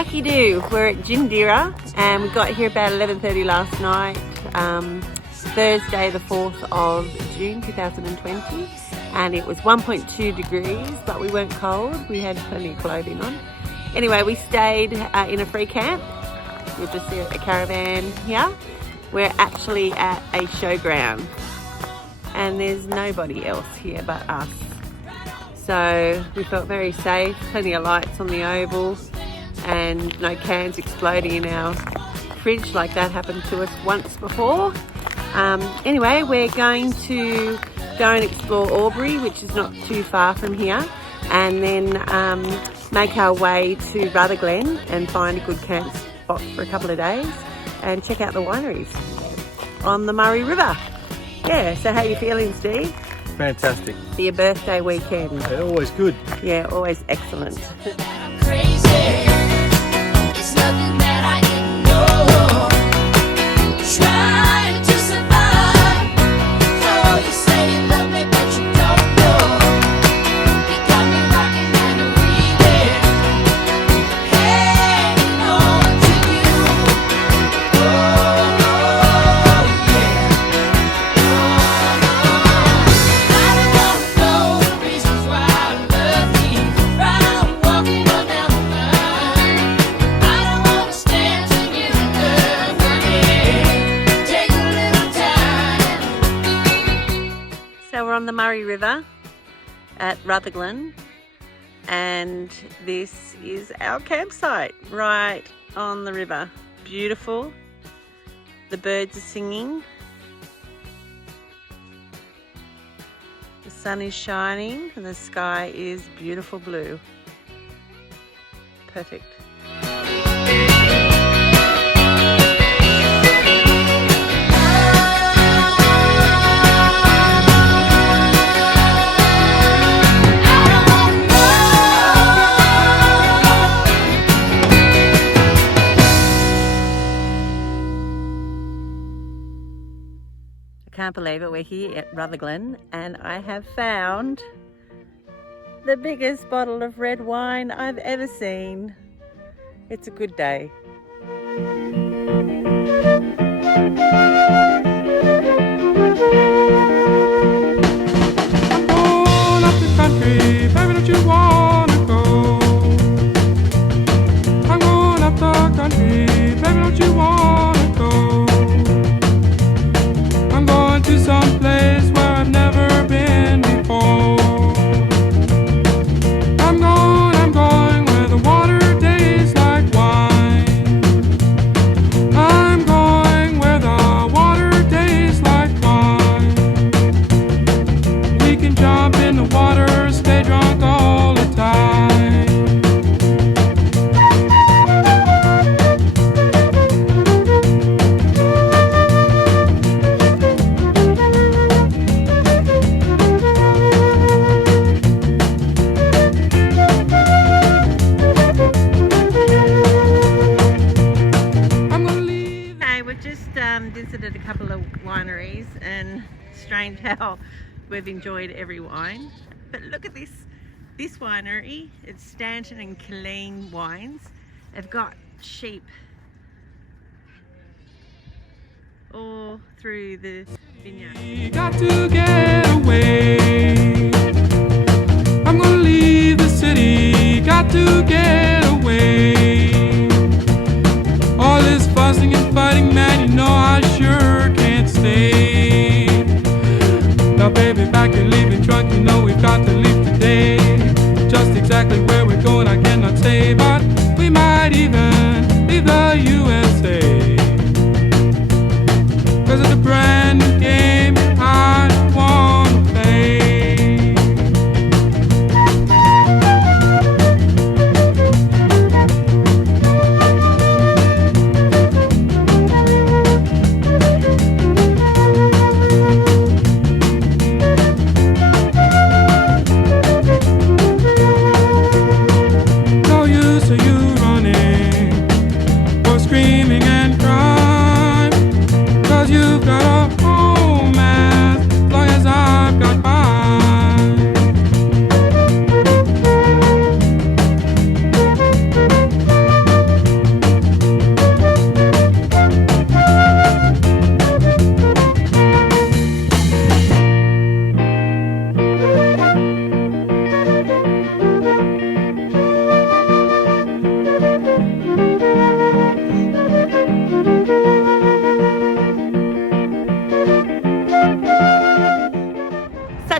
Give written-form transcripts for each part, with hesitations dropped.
Wacky Do. We're at Jindira and we got here about 11:30 last night, Thursday the 4th of June 2020, and it was 1.2 degrees, but we weren't cold. We had plenty of clothing on. Anyway, we stayed in a free camp. You'll just see a caravan here. We're actually at a showground and there's nobody else here but us. So we felt very safe, plenty of lights on the oval and no cans exploding in our fridge like that happened to us once before. Anyway, we're going to go and explore Albury, which is not too far from here, and then make our way to Rutherglen and find a good camp spot for a couple of days and check out the wineries on the Murray River. Yeah, so how you feeling, Steve? Fantastic. For your birthday weekend? Yeah, always good. Yeah, always excellent. It's nothing that I didn't know. Trying to survive. So you say you love me, but you don't know. You got me rocking and reeling, hanging on to you. Oh, yeah. I don't wanna know the reasons why I love you. Right, walking on down the line. I don't wanna stand to you, girl, honey. Take a little time. So we're on the Murray River at Rutherglen and this is our campsite right on the river. Beautiful. The birds are singing. The sun is shining and the sky is beautiful blue. Perfect. I can't believe it, we're here at Rutherglen and I have found the biggest bottle of red wine I've ever seen. It's a good day. I'm going up the country, baby, don't you wanna go? I'm going up the country, baby, don't you wanna go? I'm going to some place where I've never been before. I'm going where the water tastes like wine. I'm going where the water tastes like wine. We can jump in the water, stay drunk all the time. I'm gonna leave. Okay, we've just visited a couple of wineries and strange how we've enjoyed every wine. But look at this winery. It's Stanton and Killeen Wines. They've got sheep all through the vineyard. We got to get away. I'm gonna leave the city. Got to get away. All this fussing and fighting, man, you know I sure can't stay. Now, baby, back and leaving drunk, you know we've got to leave today. Just exactly where we're going, I cannot say, but we might even leave the USA. 'Cause it's a brand new game I don't wanna play.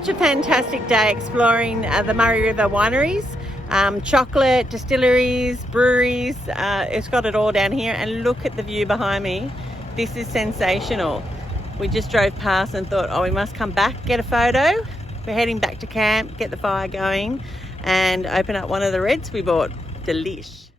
such a fantastic day exploring the Murray River wineries, chocolate, distilleries, breweries. It's got it all down here, and look at the view behind me. This is sensational. We just drove past and thought, oh, we must come back, get a photo. We're heading back to camp, get the fire going, and open up one of the reds we bought. Delish.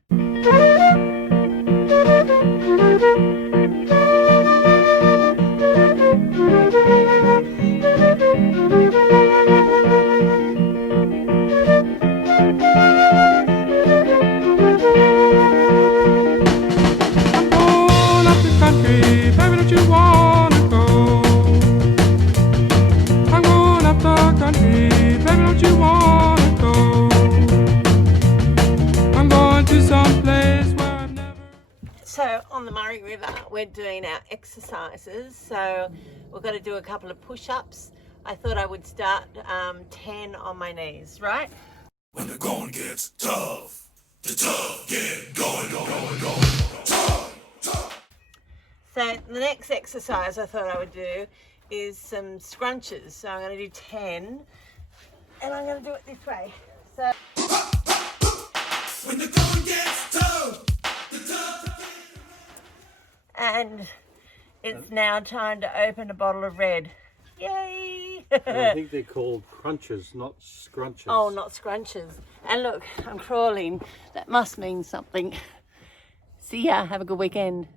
So on the Murray River, we're doing our exercises. So we've got to do a couple of push-ups. I thought I would start 10 on my knees, right? When the going gets tough, the tough get going. So the next exercise I thought I would do is some scrunches. So I'm going to do 10, and I'm going to do it this way. So when the going gets tough, the tough. And it's now time to open a bottle of red. Yay! I think they're called crunches, not scrunches. Oh, not scrunches. And look, I'm crawling. That must mean something. See ya. Have a good weekend.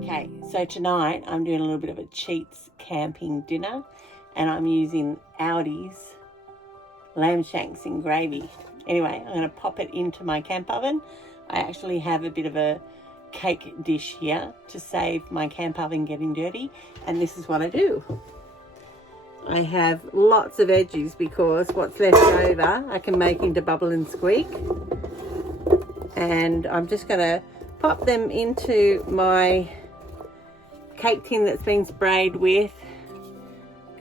Okay, so tonight I'm doing a little bit of a cheats camping dinner, and I'm using Audi's lamb shanks in gravy. Anyway, I'm going to pop it into my camp oven. I actually have a bit of a cake dish here to save my camp oven getting dirty, and this is what I do. I have lots of veggies because what's left over I can make into bubble and squeak, and I'm just going to pop them into my cake tin that's been sprayed with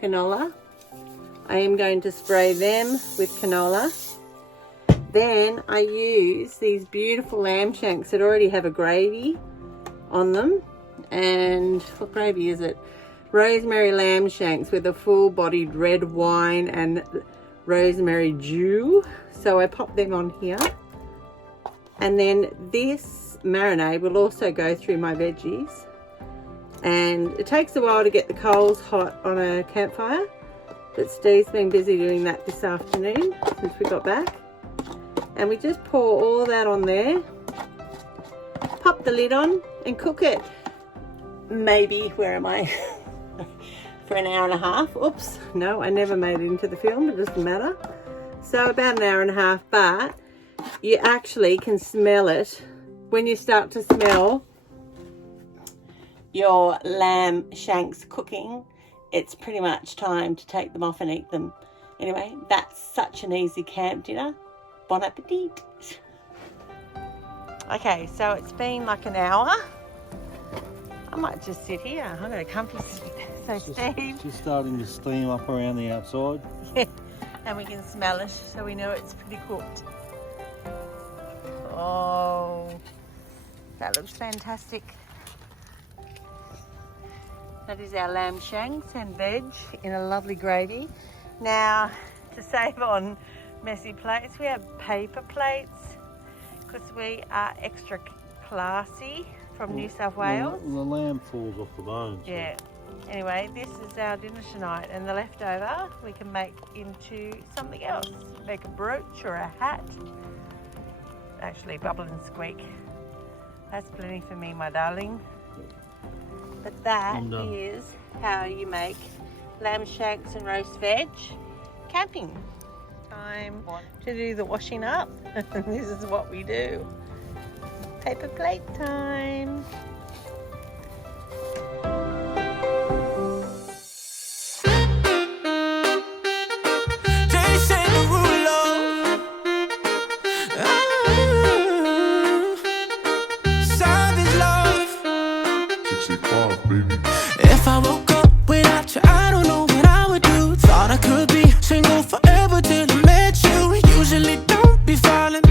canola. I am going to spray them with canola. Then I use these beautiful lamb shanks that already have a gravy on them. And what gravy is it? Rosemary lamb shanks with a full-bodied red wine and rosemary dew. So I pop them on here. And then this marinade will also go through my veggies. And it takes a while to get the coals hot on a campfire, but Steve's been busy doing that this afternoon since we got back. And we just pour all that on there, pop the lid on and cook it. Maybe, where am I? For an hour and a half. Oops, no, I never made it into the film, it doesn't matter. So about an hour and a half, but you actually can smell it. When you start to smell your lamb shanks cooking, it's pretty much time to take them off and eat them. Anyway, that's such an easy camp dinner. Bon appetit. Okay, so it's been like an hour. I might just sit here. I'm going to comfy sit. So Steve, Just starting to steam up around the outside. and we can smell it, so we know it's pretty cooked. Oh, that looks fantastic. That is our lamb shanks and veg in a lovely gravy. Now, to save on messy plates, we have paper plates because we are extra classy from New South Wales. The lamb falls off the bones. So. Yeah. Anyway, this is our dinner tonight, and the leftover we can make into something else. Make a brooch or a hat. Actually, bubble and squeak. That's plenty for me, my darling. But that is how you make lamb shanks and roast veg camping. Time to do the washing up. This is what we do. Paper plate time. If I woke up without you, I don't know what I would do. Thought I could be single forever till I met you. Usually don't be falling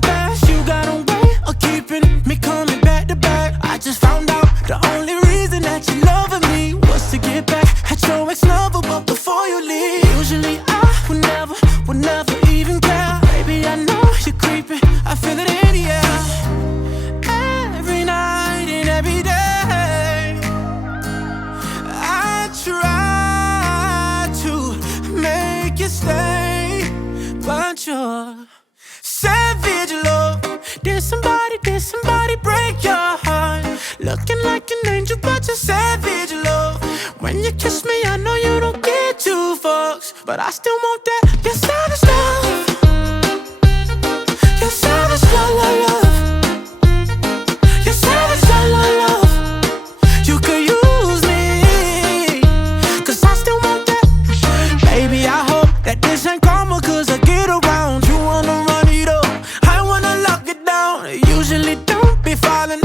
fast. You got a way of keeping me coming back to back. I just found out the only reason that you loving me was to get back at your ex-lover, but before you leave, usually I would never even care. Baby, I know you're creeping, I feel it in the air. Every night and every day try to make you stay, but you're savage love. Did somebody break your heart? Looking like an angel, but you're savage love. When you kiss me, I know you don't get two fucks, but I still want that. You're savage love. You're savage love, love, love. You're savage love, love, love. You could use me, 'cause I still want that. Baby, I hope that this ain't karma, 'cause I get around. You wanna run it up, I wanna lock it down. Usually don't be falling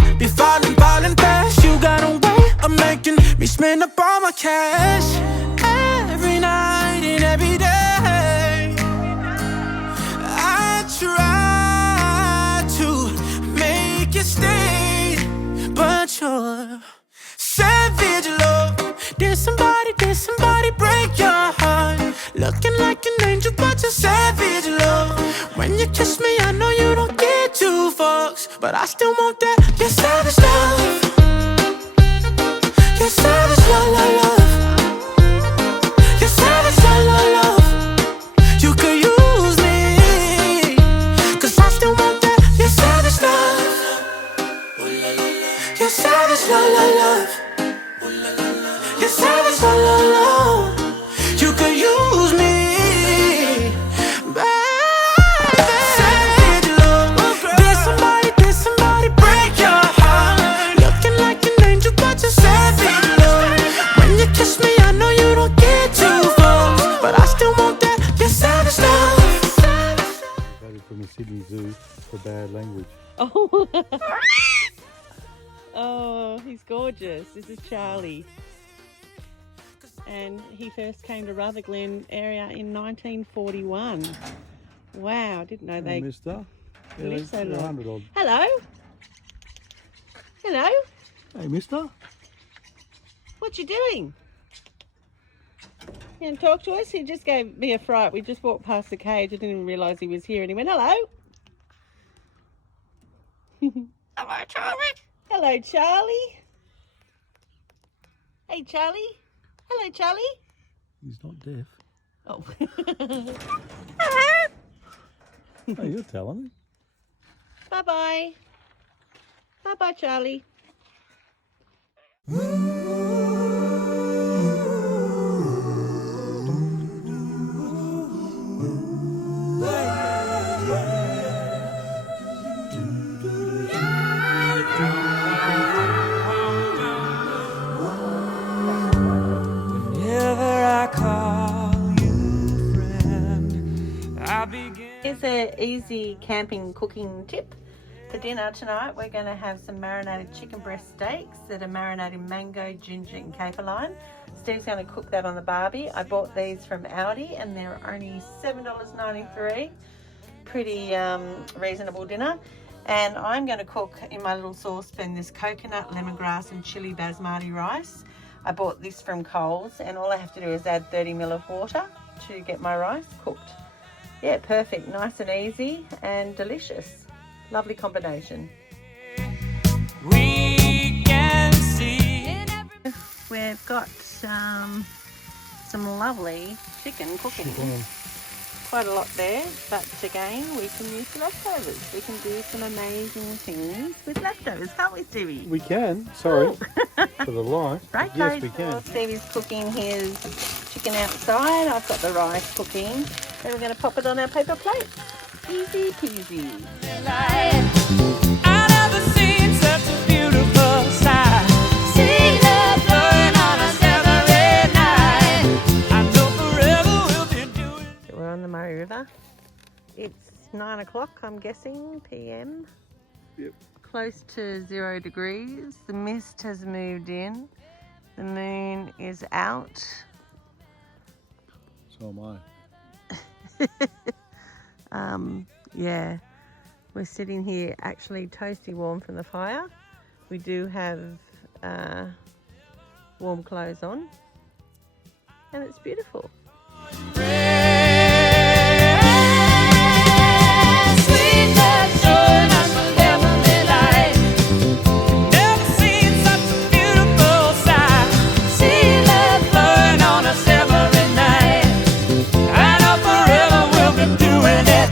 fast. You got a way of making me spend up all my cash. Every night and every day I try to make you stay, but you're savage love. Did somebody break your heart? Looking like an angel, but you're savage love. When you kiss me, I know you don't get two fucks, but I still want that. You're savage love. You're savage love, love, love. You're savage love, love, love. You could use me, 'cause I still want that. You're savage love. You're savage love, love, love. You're savage love, love, love. You could use me, baby. Savage love. Did somebody break your heart? Looking like an angel, but you're savage love. When you kiss me, I know you don't get two fucks, but I still want that. You're savage love. Voted from the Sydney Zoo for bad language. Oh. Oh, he's gorgeous. This is Charlie. And he first came to Rutherglen area in 1941. Wow, didn't know they Mister. lived so long. 100 odd. Hello. Hello. Hey, mister. What you doing? You want to talk to us? He just gave me a fright. We just walked past the cage. I didn't even realise he was here, and he went, hello. Hello, Charlie. Hello, Charlie. Hey, Charlie. Hello, Charlie. He's not deaf. Oh. Oh, you're telling me. Bye-bye. Bye-bye, Charlie. Here's an easy camping cooking tip. For dinner tonight, we're going to have some marinated chicken breast steaks that are marinated in mango, ginger and caper lime. Steve's going to cook that on the barbie. I bought these from Aldi and they're only $7.93. Pretty reasonable dinner. And I'm going to cook in my little saucepan this coconut, lemongrass and chili basmati rice. I bought this from Coles, and all I have to do is add 30 ml of water to get my rice cooked. Yeah, perfect. Nice and easy and delicious. Lovely combination. We can see. We've got some lovely chicken cooking. Quite a lot there, but again, we can use the leftovers. We can do some amazing things with leftovers, can't we, Stevie? We can. Sorry for the light. Right, Yes, we can. Stevie's cooking his chicken outside. I've got the rice cooking. Then we're going to pop it on our paper plate. Easy peasy. I never seen such a beautiful sight. See love blowing on us every night. I know forever we'll be doing. So we're on the Murray River. It's 9 o'clock, I'm guessing, PM. Yep. Close to 0 degrees. The mist has moved in. The moon is out. So am I. Yeah, we're sitting here actually toasty warm from the fire. We do have warm clothes on, and it's beautiful. Sweet love showing us a heavenly light. Never seen such a beautiful sight. See love blowing on us every night. I know forever we'll be doing it.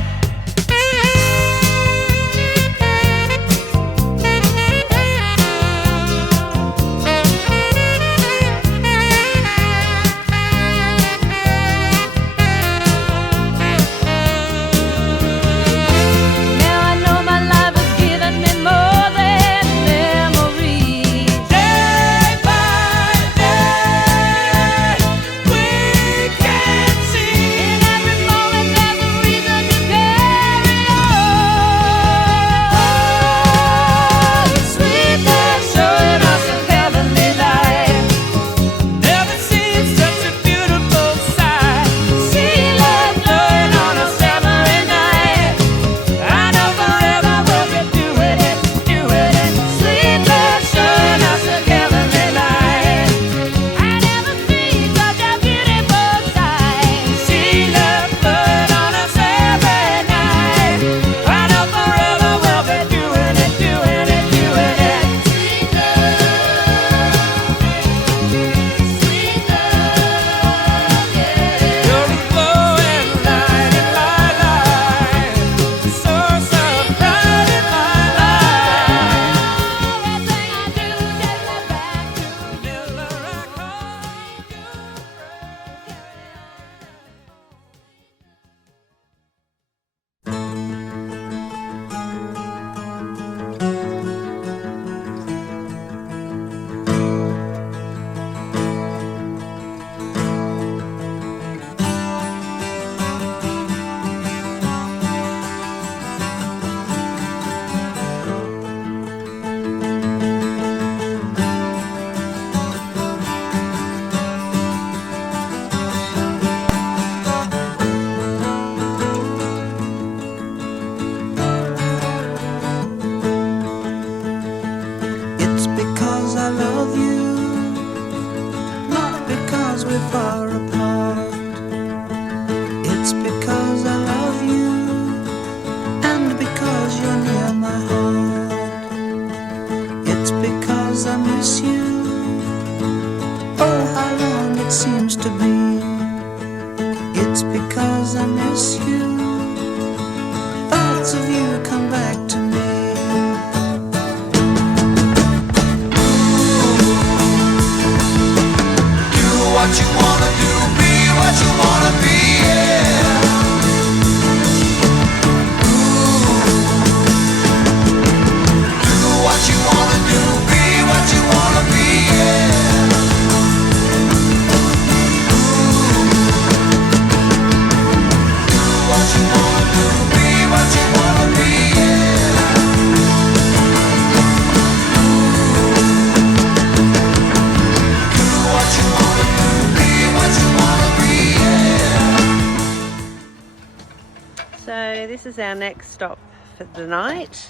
So this is our next stop for the night.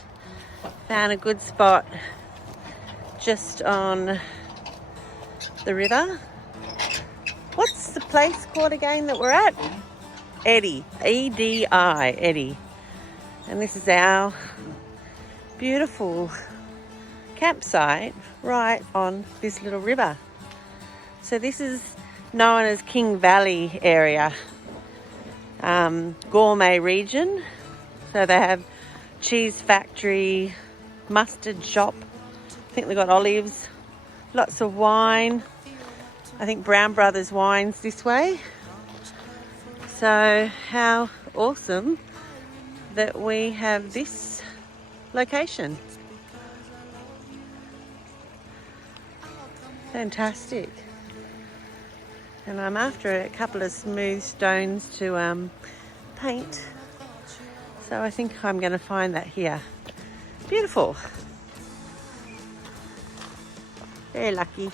Found a good spot just on the river. What's the place called again that we're at? Eddie. E-D-I, Eddie. And this is our beautiful campsite right on this little river. So this is known as King Valley area, gourmet region. So they have cheese factory, mustard shop. I think they've got olives, lots of wine. I think Brown Brothers wines this way. So how awesome that we have this location. Fantastic. And I'm after a couple of smooth stones to paint. So I think I'm going to find that here. Beautiful. Very lucky.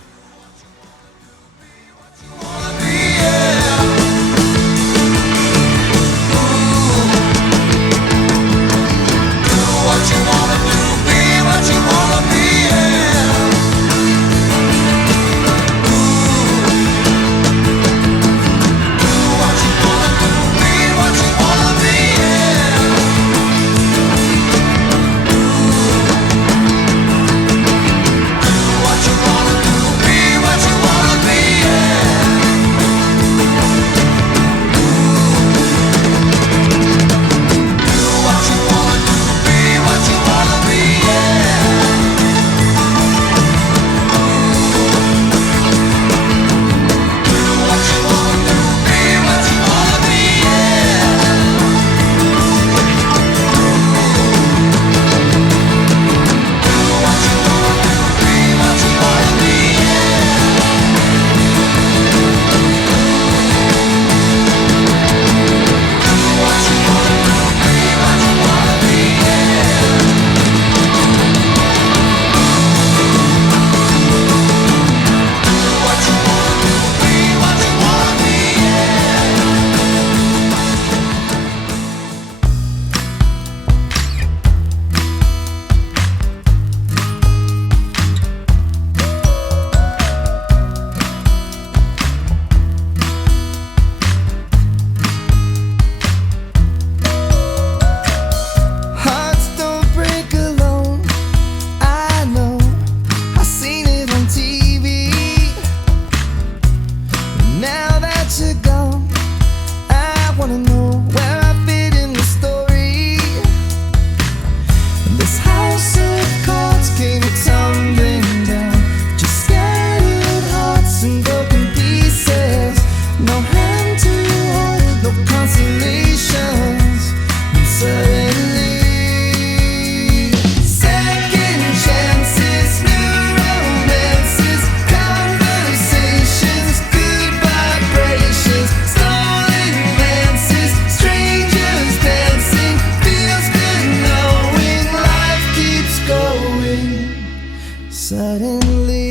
Suddenly,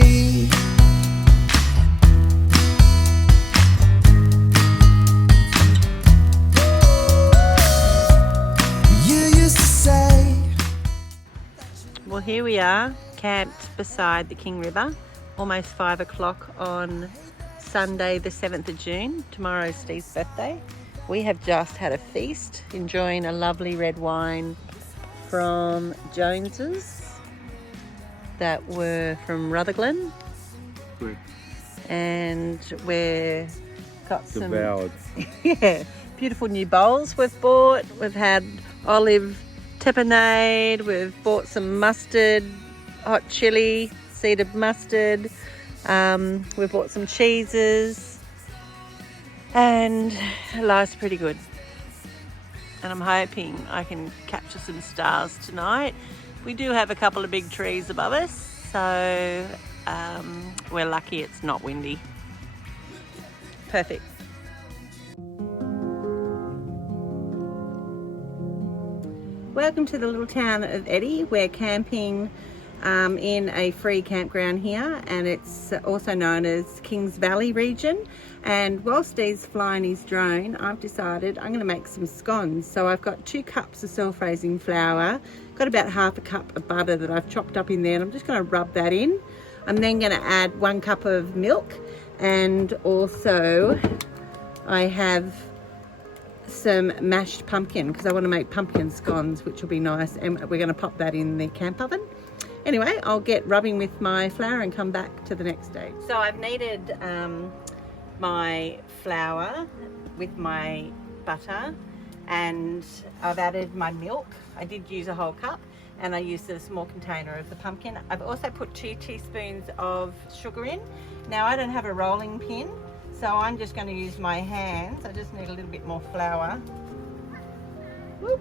you used to say. Well, here we are, camped beside the King River, almost 5 o'clock on Sunday the 7th of June. Tomorrow's Steve's birthday. We have just had a feast, enjoying a lovely red wine from Jones's that were from Rutherglen. Good. And we've got some Devoured. yeah, beautiful new bowls we've bought. We've had olive tapenade, we've bought some mustard, hot chili, seeded mustard, we've bought some cheeses, and life's pretty good. And I'm hoping I can capture some stars tonight. We do have a couple of big trees above us, so we're lucky it's not windy. Perfect. Welcome to the little town of Eddie. We're camping in a free campground here, and it's also known as Kings Valley region. And whilst he's flying his drone, I've decided I'm going to make some scones. So I've got 2 cups of self-raising flour, got about half a cup of butter that I've chopped up in there, and I'm just going to rub that in. I'm then going to add 1 cup of milk, and also I have some mashed pumpkin because I want to make pumpkin scones, which will be nice, and we're going to pop that in the camp oven. Anyway, I'll get rubbing with my flour and come back to the next stage. So I've kneaded my flour with my butter, and I've added my milk. I did use a whole cup, and I used a small container of the pumpkin. I've also put 2 teaspoons of sugar in. Now I don't have a rolling pin, so I'm just going to use my hands. I just need a little bit more flour. Whoop,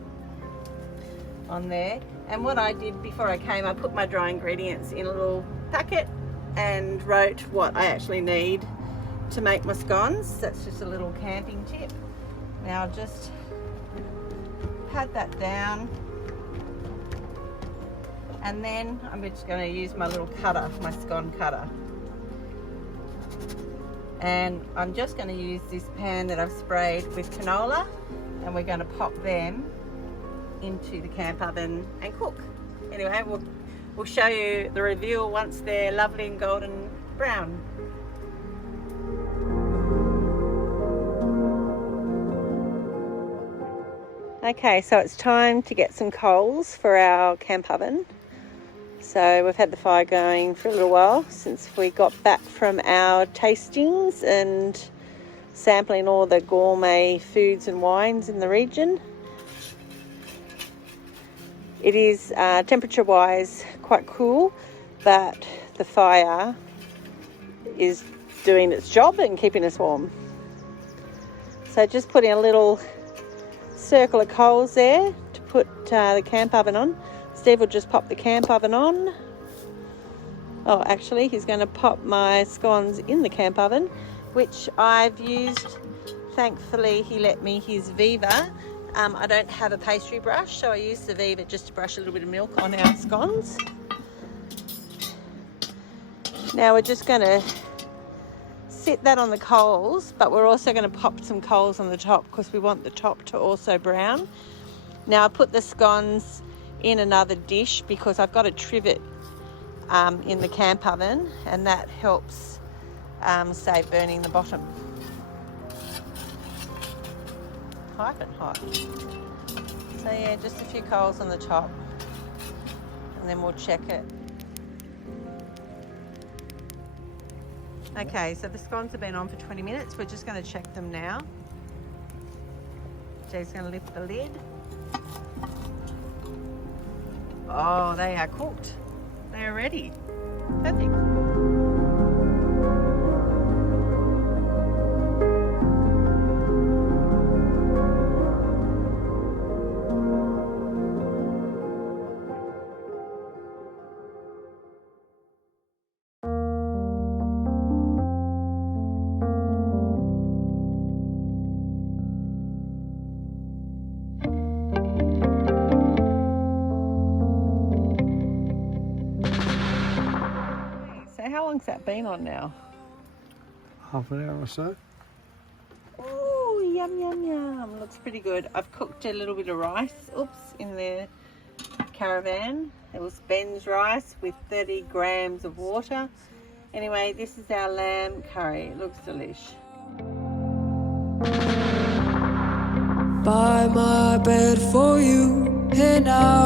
on there. And what I did before I came, I put my dry ingredients in a little packet and wrote what I actually need to make my scones. That's just a little camping tip. Now I'll just pat that down, and then I'm just going to use my little cutter, my scone cutter, and I'm just going to use this pan that I've sprayed with canola, and we're going to pop them into the camp oven and cook. Anyway, we'll show you the reveal once they're lovely and golden brown. Okay, so it's time to get some coals for our camp oven. So we've had the fire going for a little while since we got back from our tastings and sampling all the gourmet foods and wines in the region. It is temperature-wise quite cool, but the fire is doing its job and keeping us warm. So just putting a little circle of coals there to put the camp oven on. Steve will just pop the camp oven on. Oh, actually, he's going to pop my scones in the camp oven, which I've used. Thankfully, he let me his Viva. I don't have a pastry brush, so I use the Viva just to brush a little bit of milk on our scones. Now we're just going to sit that on the coals, but we're also going to pop some coals on the top because we want the top to also brown. Now I put the scones in another dish because I've got a trivet in the camp oven, and that helps save burning the bottom. Piping hot. So yeah, just a few coals on the top, and then we'll check it. Okay, so the scones have been on for 20 minutes. We're just going to check them now. Jay's going to lift the lid. Oh, they are cooked. They are ready. Perfect. How long's that been on now? Half an hour or so. Oh, yum, yum, yum. Looks pretty good. I've cooked a little bit of rice, in the caravan. It was Ben's rice with 30 grams of water. Anyway, this is our lamb curry. It looks delish. By my bed for you, and now